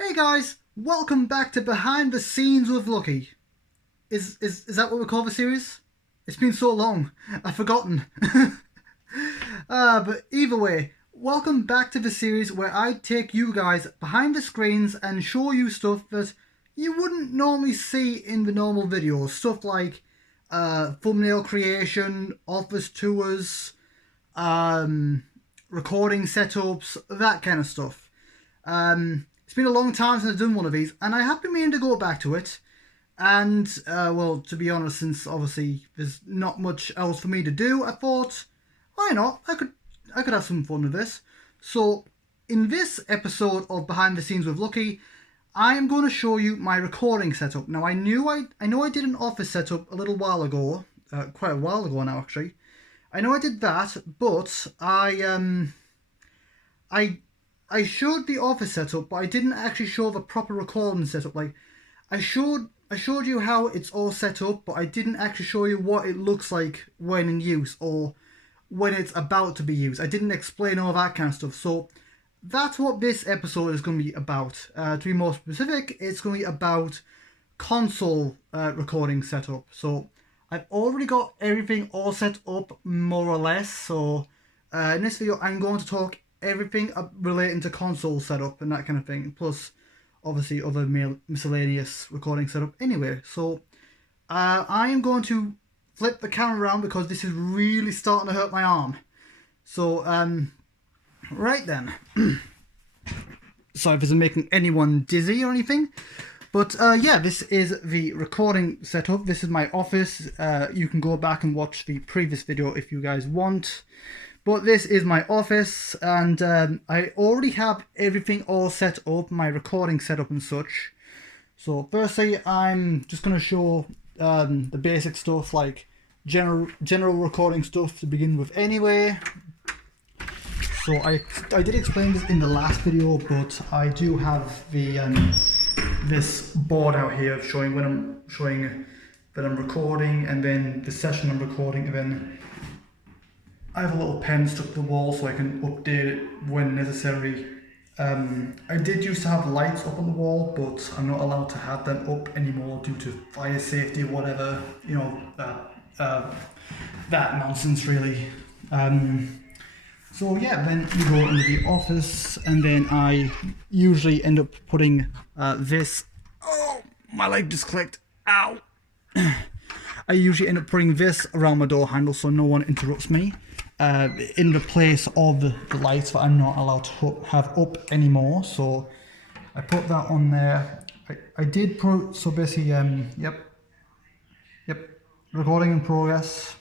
Hey guys, welcome back to Behind the Scenes with Lucky. Is that what we call the series? It's been so long, I've forgotten. But either way, welcome back to the series where I take you guys behind the screens and show you stuff that you wouldn't normally see in the normal videos. Stuff like thumbnail creation, office tours, um, recording setups, that kind of stuff. It's been a long time since I've done one of these, and I have been meaning to go back to it. And, well, to be honest, since obviously there's not much else for me to do, I thought, why not? I could have some fun with this. So, in this episode of Behind the Scenes with Lucky, I am going to show you my recording setup. Now, I know I did an office setup a little while ago, quite a while ago now, actually. I know I did that, but I I showed the office setup, but I didn't actually show the proper recording setup. Like, I showed you how it's all set up, but I didn't actually show you what it looks like when in use or when it's about to be used. I didn't explain all that kind of stuff. So that's what this episode is going to be about. To be more specific, it's going to be about console recording setup. So I've already got everything all set up more or less. So in this video, I'm going to talk everything relating to console setup and that kind of thing. Plus, obviously, other miscellaneous recording setup. Anyway, so I am going to flip the camera around because this is really starting to hurt my arm. So, right then. Sorry if this is making anyone dizzy or anything. But yeah, this is the recording setup. This is my office. You can go back and watch the previous video if you guys want. But this is my office, and I already have everything all set up, my recording setup and such. So firstly, I'm just going to show the basic stuff, like general recording stuff to begin with anyway. So I did explain this in the last video, but I do have the this board out here showing that I'm recording, and then the session I'm recording, and then I have a little pen stuck to the wall so I can update it when necessary. I did used to have lights up on the wall, but I'm not allowed to have them up anymore due to fire safety or whatever. You know, that nonsense really. So yeah, then you go into the office, and then I usually end up putting this. Oh, my leg just clicked. Ow! I usually end up putting this around my door handle so no one interrupts me. In the place of the lights that I'm not allowed to have up anymore. So I put that on there. I did put, so basically, yep, recording in progress.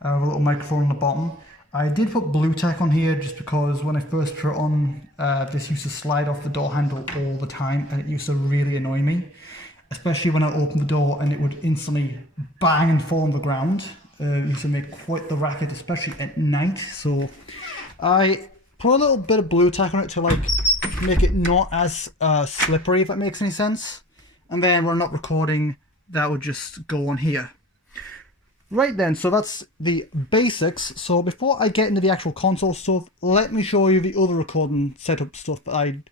A little microphone on the bottom. I did put blue tack on here just because when I first put it on, this used to slide off the door handle all the time, and it used to really annoy me. Especially when I opened the door and it would instantly bang and fall on the ground. It used to make quite the racket, especially at night. So I put a little bit of blue tack on it to like make it not as slippery, if that makes any sense. And then when I'm not recording, that would just go on here. Right then, so that's the basics. So before I get into the actual console stuff, let me show you the other recording setup stuff that I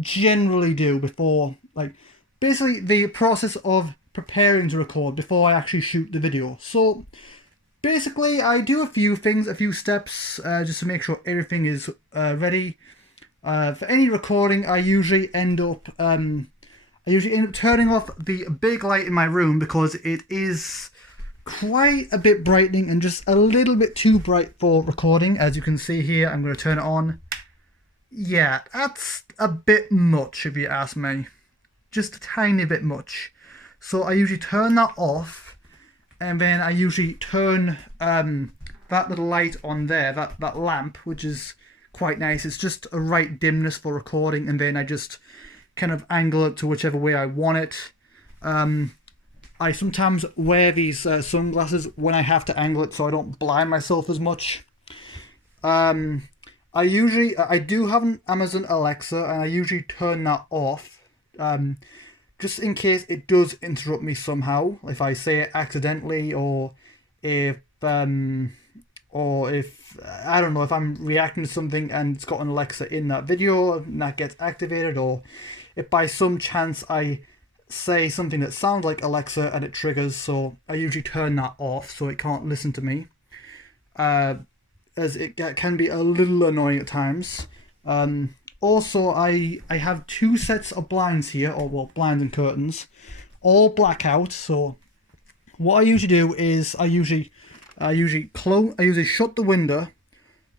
generally do before, like, basically the process of preparing to record before I actually shoot the video. So basically I do a few things, a few steps, just to make sure everything is ready. For any recording, I usually end up turning off the big light in my room because it is quite a bit brightening and just a little bit too bright for recording. As you can see here, I'm going to turn it on. Yeah, that's a bit much if you ask me. Just a tiny bit much. So I usually turn that off, and then I usually turn that little light on there, that lamp, which is quite nice. It's just a right dimness for recording, and then I just kind of angle it to whichever way I want it. I sometimes wear these sunglasses when I have to angle it so I don't blind myself as much. I do have an Amazon Alexa, and I usually turn that off. Just in case it does interrupt me somehow, if I say it accidentally, or if or if, I don't know, if I'm reacting to something and it's got an Alexa in that video and that gets activated, or if by some chance I say something that sounds like Alexa and it triggers, so I usually turn that off so it can't listen to me, as it can be a little annoying at times. Also, I have two sets of blinds here, or well, blinds and curtains, all blackout. So what I usually do is I usually shut the window,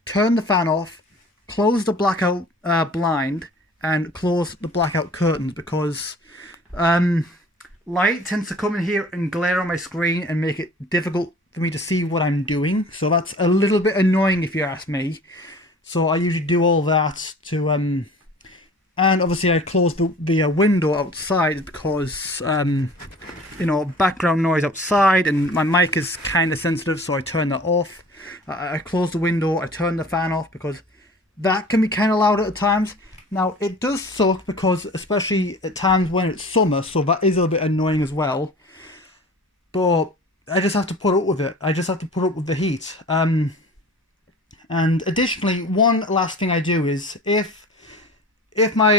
turn the fan off, close the blackout blind, and close the blackout curtains, because light tends to come in here and glare on my screen and make it difficult for me to see what I'm doing. So that's a little bit annoying if you ask me. So I usually do all that to and obviously I close the window outside because you know, background noise outside, and my mic is kind of sensitive, so I turn that off. I close the window, I turn the fan off because that can be kind of loud at times. Now it does suck because especially at times when it's summer, so that is a little bit annoying as well. But I just have to put up with it. I just have to put up with the heat. And additionally, one last thing I do is if my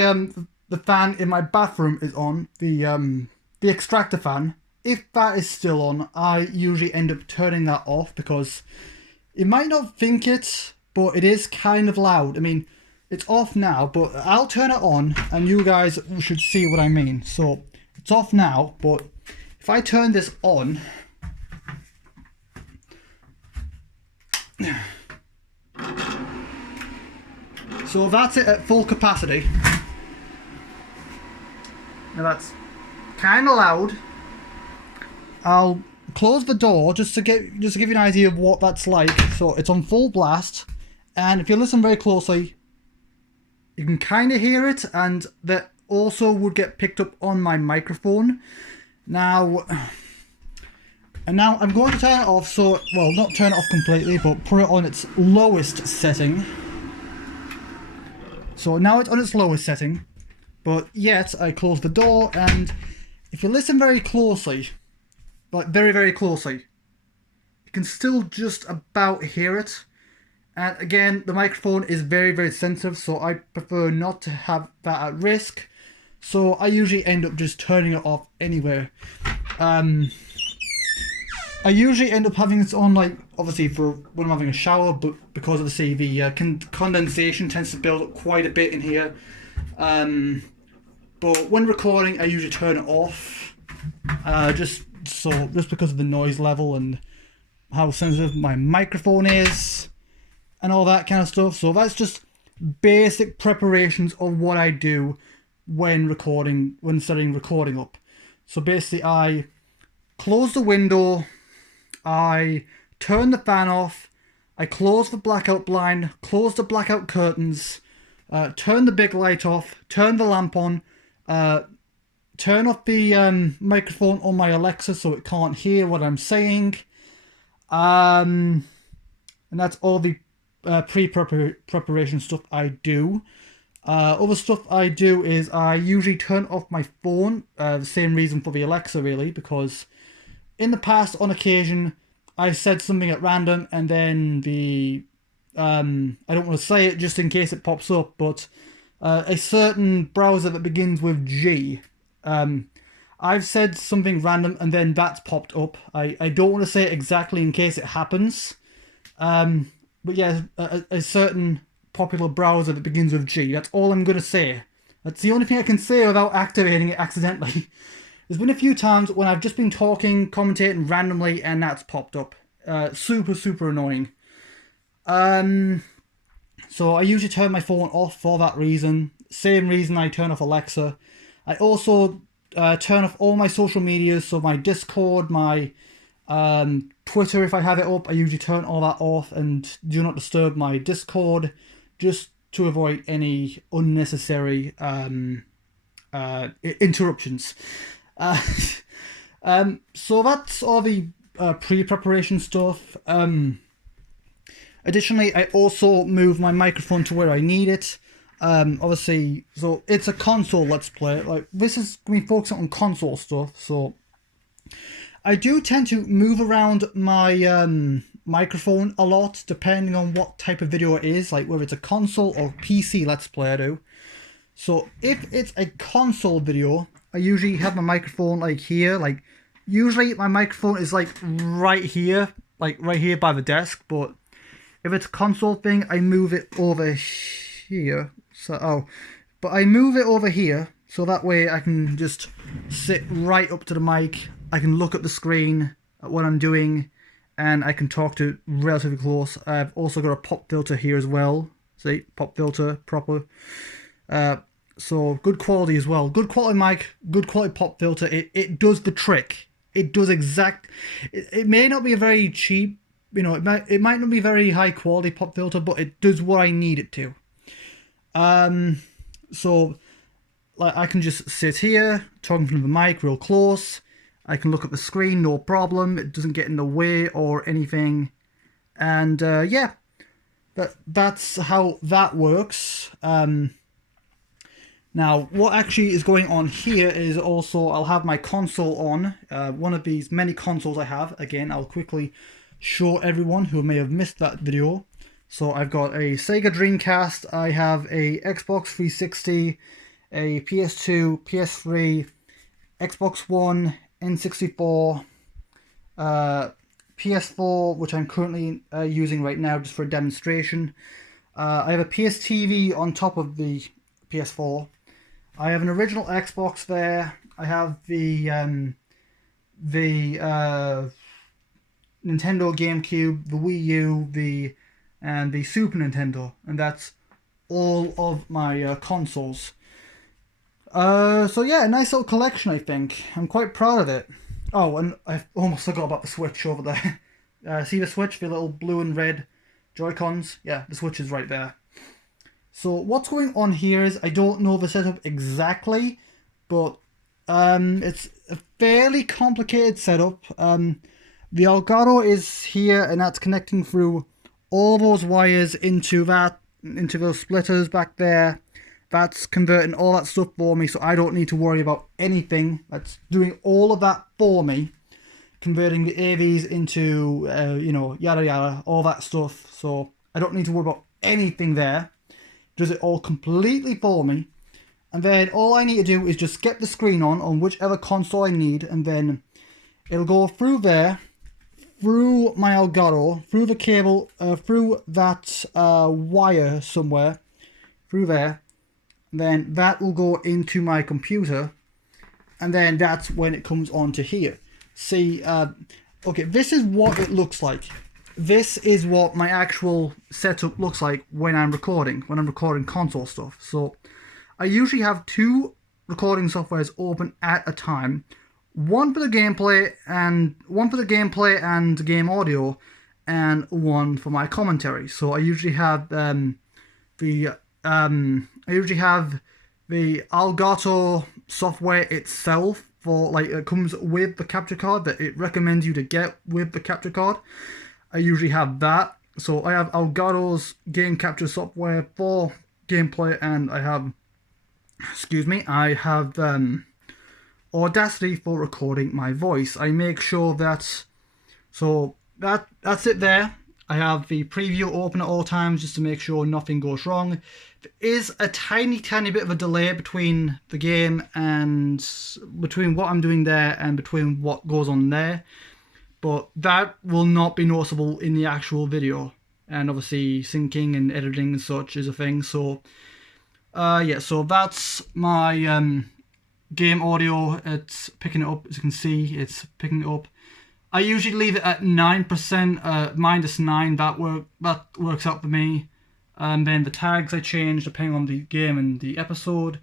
the fan in my bathroom is on, the extractor fan, if that is still on, I usually end up turning that off because you might not think it, but it is kind of loud. I mean, it's off now, but I'll turn it on and you guys should see what I mean. So it's off now, but if I turn this on, so that's it at full capacity. Now that's kind of loud. I'll close the door just to give you an idea of what that's like. So it's on full blast, and if you listen very closely, you can kind of hear it, and that also would get picked up on my microphone. Now I'm going to turn it off. So, well, not turn it off completely, but put it on its lowest setting. So now it's on its lowest setting, but yet I close the door, and if you listen very closely, like very, very closely, you can still just about hear it. And again, the microphone is very, very sensitive, so I prefer not to have that at risk. So I usually end up just turning it off anyway. I usually end up having this on, like, obviously for when I'm having a shower, but because of the condensation tends to build up quite a bit in here. But when recording, I usually turn it off, just because of the noise level and how sensitive my microphone is and all that kind of stuff. So that's just basic preparations of what I do when setting recording up. So basically, I close the window, I turn the fan off, I close the blackout blind, close the blackout curtains, turn the big light off, turn the lamp on, turn off the microphone on my Alexa so it can't hear what I'm saying, and that's all the pre-preparation stuff I do. Other stuff I do is I usually turn off my phone, the same reason for the Alexa really, because in the past, on occasion, I said something at random and then I don't want to say it just in case it pops up, but a certain browser that begins with G, I've said something random and then that's popped up. I don't want to say it exactly in case it happens, but yeah, a certain popular browser that begins with G, that's all I'm going to say. That's the only thing I can say without activating it accidentally. There's been a few times when I've just been talking, commentating randomly, and that's popped up. Super, super annoying. So I usually turn my phone off for that reason. Same reason I turn off Alexa. I also turn off all my social medias, so my Discord, my Twitter, if I have it up, I usually turn all that off and do not disturb my Discord, just to avoid any unnecessary interruptions. So that's all the pre-preparation stuff. Additionally, I also move my microphone to where I need it. Obviously, so it's a console Let's Play. Like, this is going to be focusing on console stuff, so I do tend to move around my microphone a lot, depending on what type of video it is, like whether it's a console or PC Let's Play I do. So if it's a console video, I usually have my microphone like here, like usually my microphone is like right here by the desk, but if it's a console thing, I move it over here. But I move it over here so that way I can just sit right up to the mic. I can look at the screen at what I'm doing, and I can talk to it relatively close. I've also got a pop filter here as well. See, pop filter, proper. So good quality as well. Good quality mic, good quality pop filter. It does the trick. It does it may not be a very cheap, you know, it might not be very high quality pop filter, but it does what I need it to. So like I can just sit here talking from the mic real close. I can look at the screen, no problem. It doesn't get in the way or anything. And yeah, that's how that works. Now, what actually is going on here is also I'll have my console on. One of these many consoles I have. Again, I'll quickly show everyone who may have missed that video. So I've got a Sega Dreamcast. I have a Xbox 360, a PS2, PS3, Xbox One, N64, PS4, which I'm currently using right now just for a demonstration. I have a PS TV on top of the PS4. I have an original Xbox there. I have the Nintendo GameCube, the Wii U, and the Super Nintendo, and that's all of my consoles. So yeah, a nice little collection, I think. I'm quite proud of it. Oh, and I almost forgot about the Switch over there. See the Switch, the little blue and red Joy-Cons? Yeah, the Switch is right there. So what's going on here is, I don't know the setup exactly, but it's a fairly complicated setup. The Elgato is here, and that's connecting through all those wires into those splitters back there. That's converting all that stuff for me, so I don't need to worry about anything. That's doing all of that for me, converting the AVs into, you know, yada yada, all that stuff. So I don't need to worry about anything there. Does it all completely for me. And then all I need to do is just get the screen on whichever console I need, and then it'll go through there, through my Elgato, through the cable, through that wire somewhere, through there. Then that will go into my computer, and then that's when it comes onto here. See, okay, this is what it looks like. This is what my actual setup looks like when I'm recording console stuff. So I usually have two recording softwares open at a time. One for the gameplay and game audio, and one for my commentary. So I usually have the Elgato software itself, for like, it comes with the capture card that it recommends you to get with the capture card. I usually have that. So I have Elgato's game capture software for gameplay, and I have Audacity for recording my voice. I make sure that's it there. I have the preview open at all times just to make sure nothing goes wrong. There is a tiny bit of a delay between the game and between what I'm doing there and between what goes on there, but that will not be noticeable in the actual video. And obviously syncing and editing and such is a thing. So yeah, so that's my game audio. It's picking it up, as you can see, it's picking it up. I usually leave it at 9%, -9. That works out for me. And then the tags I change depending on the game and the episode.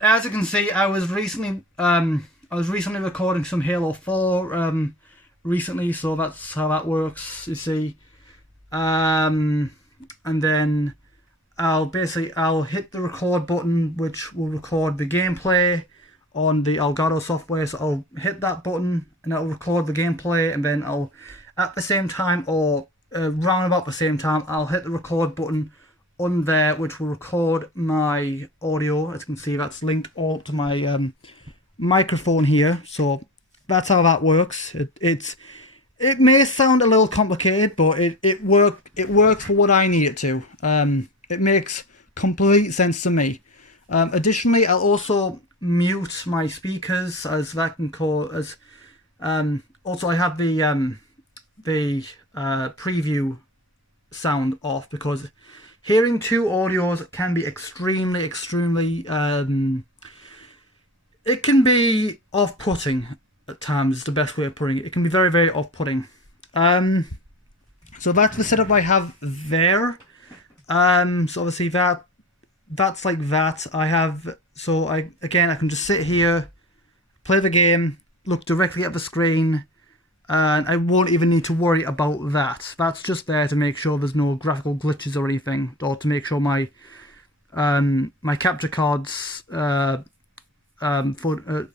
As you can see, I was recently recording some Halo 4 recently, so that's how that works. You see, and then I'll hit the record button, which will record the gameplay on the Elgato software. So I'll hit that button and it'll record the gameplay, and then I'll, at the same time, or round about the same time, I'll hit the record button on there, which will record my audio. As you can see, that's linked all up to my microphone here. So that's how that works. It's it may sound a little complicated, but it works for what I need it to. It makes complete sense to me. Additionally, I'll also mute my speakers as that can cause as. Also, I have the preview sound off because hearing two audios can be extremely it can be off-putting at times, is the best way of putting it. It can be very off-putting. So that's the setup I have there. So obviously that's like that. I can just sit here, play the game, look directly at the screen, and I won't even need to worry about that. That's just there to make sure there's no graphical glitches or anything, or to make sure my my capture cards for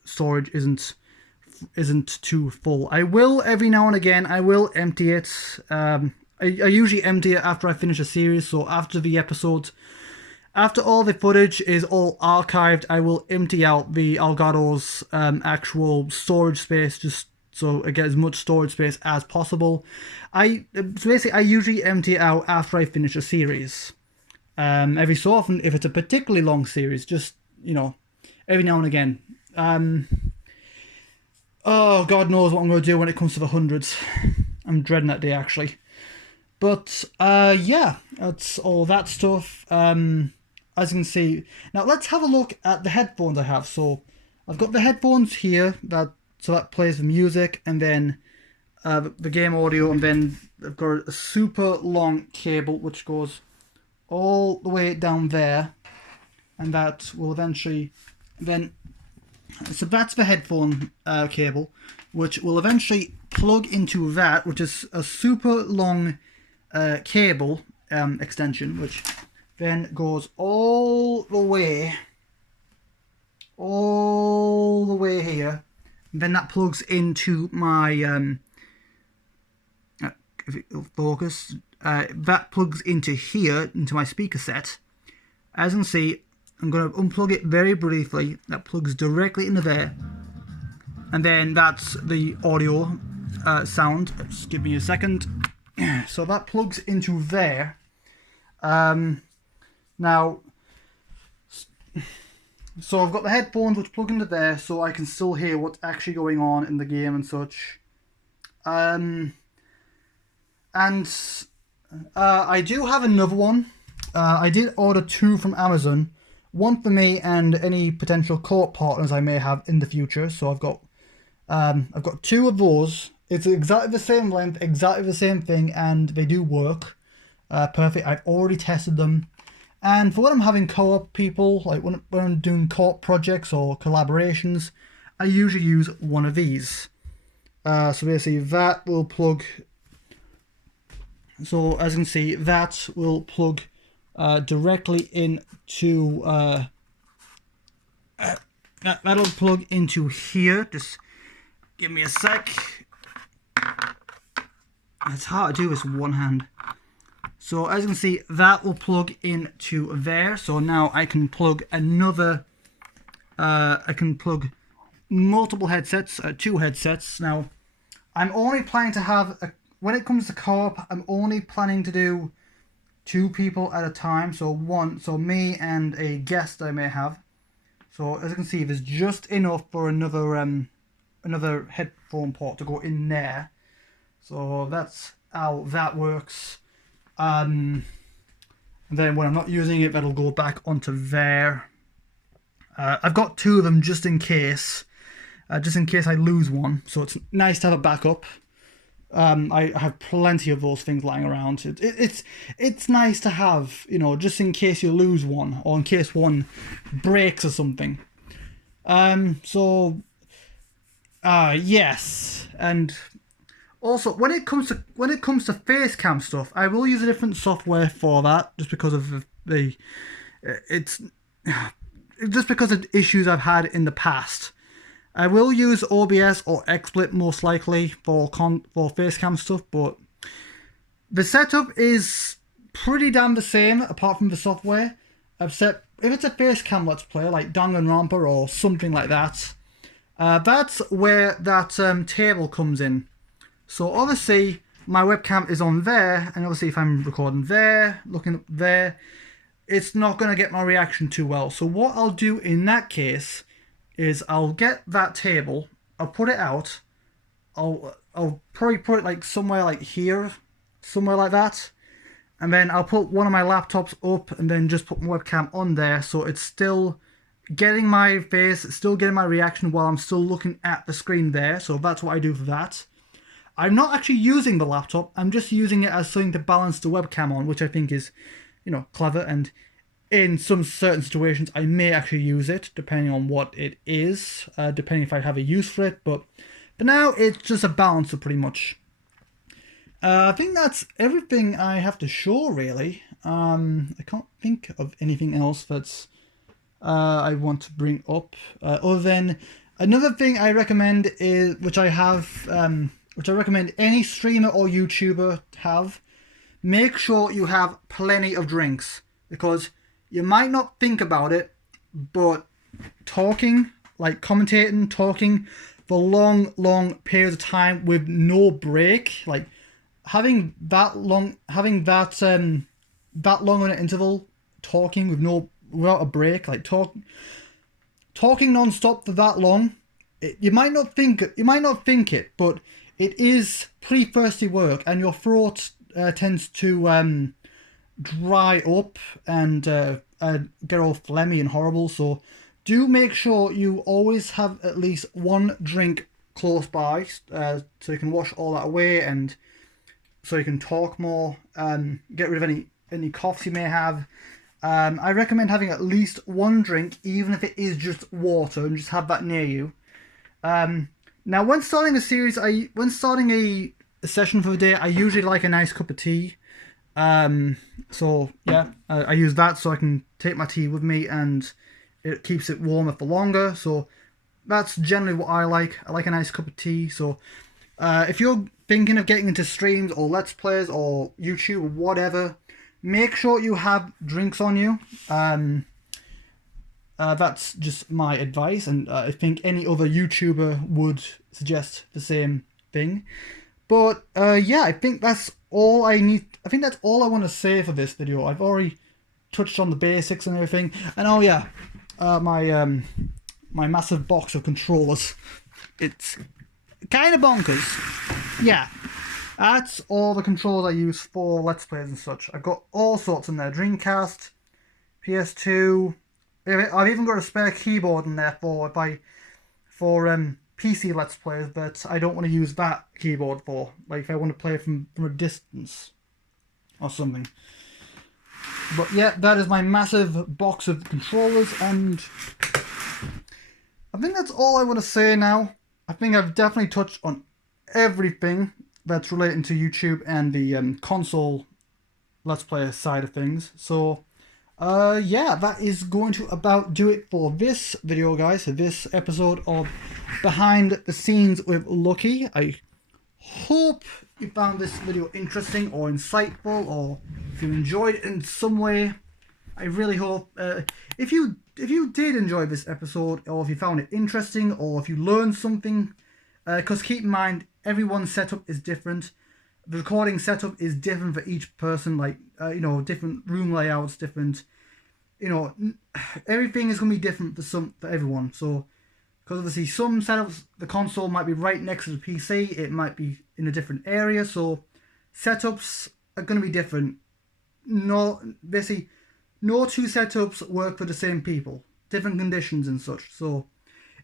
storage isn't too full. I will every now and again. I will empty it. I usually empty it after I finish a series. So after the episode, after all the footage is all archived, I will empty out the Elgato's actual storage space, just so I get as much storage space as possible. So basically, I usually empty it out after I finish a series. Every so often, if it's a particularly long series, just, every now and again. Oh, God knows what I'm going to do when it comes to the hundreds. I'm dreading that day, actually. But, yeah, that's all that stuff. As you can see. Now, let's have a look at the headphones I have. So, I've got the headphones here, that plays the music, and then the game audio, and then I've got a super long cable, which goes all the way down there, and that will eventually so that's the headphone cable, which will eventually plug into that, which is a super long cable extension, which then goes all the way here. And then that plugs into my if it'll focus, that plugs into here, into my speaker set. As you can see, I'm going to unplug it very briefly. That plugs directly into there. And then that's the audio sound. Just give me a second. So that plugs into there. Now, so I've got the headphones which plug into there, so I can still hear what's actually going on in the game and such. And I do have another one. I did order two from Amazon. One for me and any potential co-op partners I may have in the future. So I've got two of those. It's exactly the same length, exactly the same thing, and they do work perfect. I've already tested them. And for when I'm having co-op people, like when I'm doing co-op projects or collaborations, I usually use one of these. So basically that will plug. So as you can see, that will plug directly into that'll plug into here. Just give me a sec. It's hard to do this with one hand. So as you can see, that will plug into there. So now I can plug another. I can plug multiple headsets, two headsets. Now I'm only planning to have when it comes to co-op, I'm only planning to do two people at a time. So me and a guest I may have. So as you can see, there's just enough for another headphone port to go in there. So that's how that works. And then when I'm not using it, that'll go back onto there. I've got two of them just in case I lose one. So it's nice to have a backup. I have plenty of those things lying around. It's nice to have, just in case you lose one or in case one breaks or something. Yes, and also when it comes to face cam stuff, I will use a different software for that, just because of just because of issues I've had in the past. I will use OBS or XSplit most likely for facecam stuff, but the setup is pretty damn the same apart from the software. Except if it's a facecam let's play like Danganronpa or something like that, that's where that table comes in. So obviously my webcam is on there, and obviously if I'm recording there, looking up there, it's not going to get my reaction too well. So what I'll do in that case is I'll get that table, I'll put it out, I'll probably put it like somewhere like here, somewhere like that, and then I'll put one of my laptops up and then just put my webcam on there, so it's still getting my face, it's still getting my reaction while I'm still looking at the screen there. So that's what I do for that. I'm not actually using the laptop, I'm just using it as something to balance the webcam on, which I think is, you know, clever, and in some certain situations I may actually use it, depending on what it is, depending if I have a use for it, but now it's just a balancer pretty much. I think that's everything I have to show, really. I can't think of anything else that's I want to bring up, other than another thing I recommend is, which I recommend any streamer or YouTuber have. Make sure you have plenty of drinks, because you might not think about it, but talking, like commentating, talking for long periods of time with no break, like having that long on an interval, talking without a break, like talking non-stop for that long, you might not think it, but it is pretty thirsty work, and your throat tends to dry up and get all phlegmy and horrible. So do make sure you always have at least one drink close by, so you can wash all that away, and so you can talk more, get rid of any coughs you may have. I recommend having at least one drink, even if it is just water, and just have that near you. Now, when starting a series, when starting a session for the day, I usually like a nice cup of tea. So yeah, I use that so I can take my tea with me, and it keeps it warmer for longer. So that's generally what I like. I like a nice cup of tea. So if you're thinking of getting into streams or let's plays or YouTube or whatever, make sure you have drinks on you. That's just my advice, and I think any other YouTuber would suggest the same thing. But yeah, I think that's all I need. I think that's all I want to say for this video. I've already touched on the basics and everything. And oh yeah, my massive box of controllers. It's kind of bonkers. Yeah, that's all the controllers I use for Let's Plays and such. I've got all sorts in there. Dreamcast, PS2. I've even got a spare keyboard in there for PC Let's Plays, but I don't want to use that keyboard for, like, if I want to play from a distance or something. But yeah, that is my massive box of controllers, and I think that's all I want to say now. I think I've definitely touched on everything that's relating to YouTube and the console Let's Play side of things. So yeah, that is going to about do it for this video, guys, for this episode of Behind the Scenes with Lucky. I hope you found this video interesting or insightful, or if you enjoyed it in some way. I really hope if you did enjoy this episode, or if you found it interesting, or if you learned something, because keep in mind, everyone's setup is different. The recording setup is different for each person, like, you know, different room layouts, different, you know, everything is going to be different for everyone. So, because obviously some setups, the console might be right next to the PC, it might be in a different area, so setups are going to be different. Basically, no two setups work for the same people, different conditions and such. So,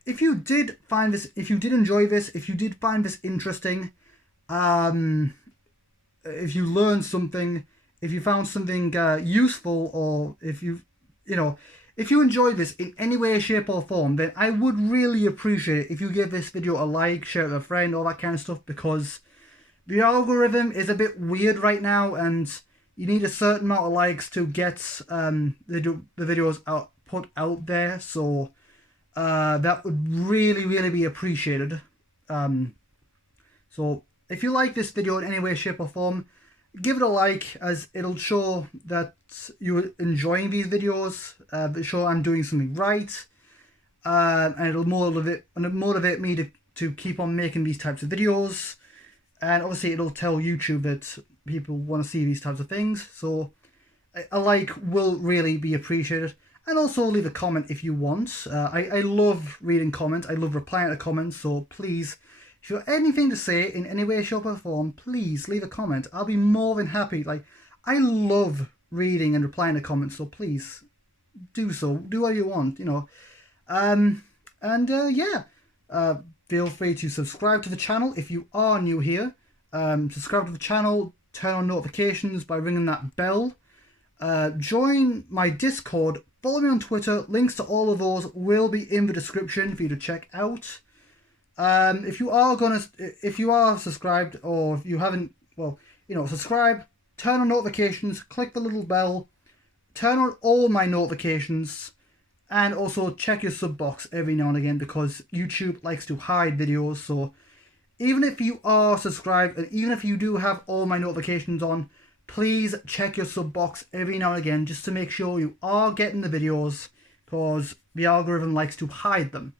if you did enjoy this, if you did find this interesting, if you learned something, if you found something useful, or if you enjoyed this in any way, shape or form, then I would really appreciate it if you give this video a like, share it with a friend, all that kind of stuff, because the algorithm is a bit weird right now, and you need a certain amount of likes to get the videos put out there. So that would really be appreciated. So if you like this video in any way, shape or form, give it a like, as it'll show that you're enjoying these videos, show I'm doing something right, and it'll motivate me to keep on making these types of videos. and obviously it'll tell YouTube that people want to see these types of things. So a like will really be appreciated. And also leave a comment if you want. I love reading comments. I love replying to comments. So please, if you have anything to say in any way, shape or form, please leave a comment. I'll be more than happy. Like, I love reading and replying to comments. So please do so. Do what you want, you know. Yeah. Feel free to subscribe to the channel if you are new here. Subscribe to the channel. Turn on notifications by ringing that bell. Join my Discord, follow me on Twitter, links to all of those will be in the description for you to check out. If you are subscribed, or if you haven't, well, you know, subscribe, turn on notifications, click the little bell, turn on all my notifications, and also check your sub box every now and again, because YouTube likes to hide videos. So even if you are subscribed, and even if you do have all my notifications on, please check your sub box every now and again just to make sure you are getting the videos, because the algorithm likes to hide them.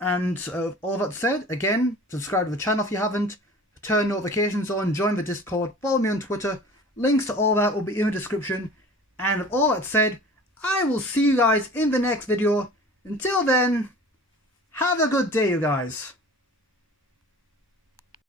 And all that said, again, subscribe to the channel if you haven't, turn notifications on, join the Discord, follow me on Twitter. Links to all that will be in the description. And with all that said, I will see you guys in the next video. Until then, have a good day, you guys.